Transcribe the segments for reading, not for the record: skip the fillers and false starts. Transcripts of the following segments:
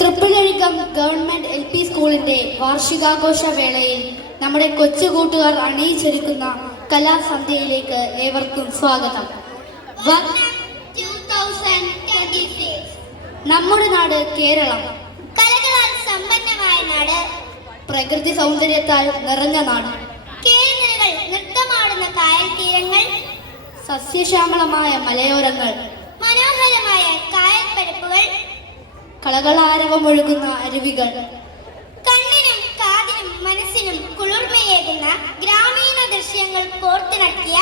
തൃപ്പുഴഴികം government LP സ്കൂളിന്റെ വാർഷികാഘോഷ വേളയിൽ നമ്മുടെ കൊച്ചു കൂട്ടുകാർ അണിയിച്ചൊരുക്കുന്ന കലാസന്ധ്യയിലേക്ക് ഏവർക്കും സ്വാഗതം. നമ്മുടെ നാട് കേരളം കലകളാൽ സമ്പന്നമായ നാട്, പ്രകൃതി സൗന്ദര്യത്താൽ നിറഞ്ഞ നാട്. കേരളകൾ നൃത്തമാടുന്ന കായൽ തീരങ്ങൾ, സസ്യശ്യാമളമായ മലയോരങ്ങൾ, മനോഹരമായ കായൽ പരപ്പുകൾ, കളകളാരവമൊഴുകുന്ന അരുവികൾ, കണ്ണിനും കാതിനും മനസ്സിനും കുളിർമയേകുന്ന ഗ്രാമീണ ദൃശ്യങ്ങൾ കോർത്തിണക്കിയ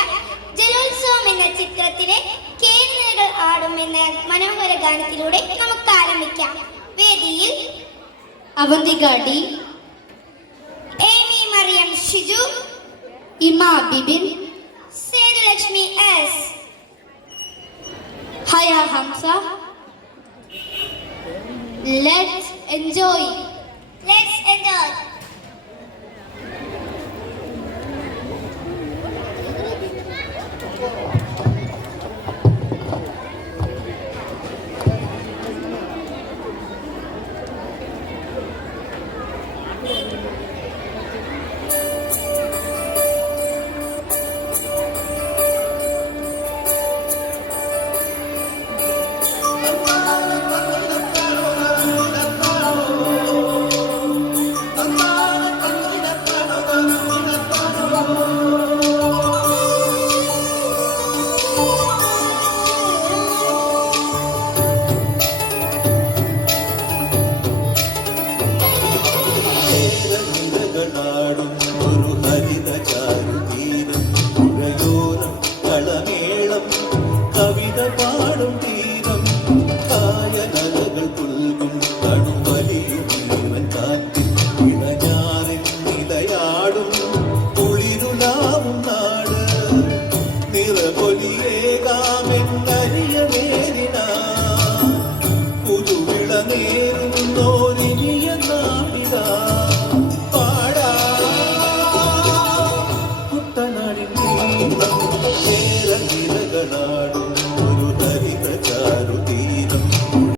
ജലോത്സവം എന്ന ചിത്രത്തിലെ കേരളകൾ ആടും എന്ന മനോഹര ഗാനത്തിലൂടെ നമുക്ക് ആരംഭിക്കാം. വേദിയിൽ Avanthika D, ഏമി Mariyam Shiju, ഇമ Bibin, Sethulakshmi S, Hayya Hamza. Let's enjoy. Let's enjoy. ഒരു ഹരിത ചാരുതീരം, പുഴയോരം കളമേളം, കവിത പാടും തീരം, കായലകൾ പുൽകും കടുവലിയും ജീവൻ കാറ്റിൽ ഇടഞ്ഞാറിൽ നിലയാടും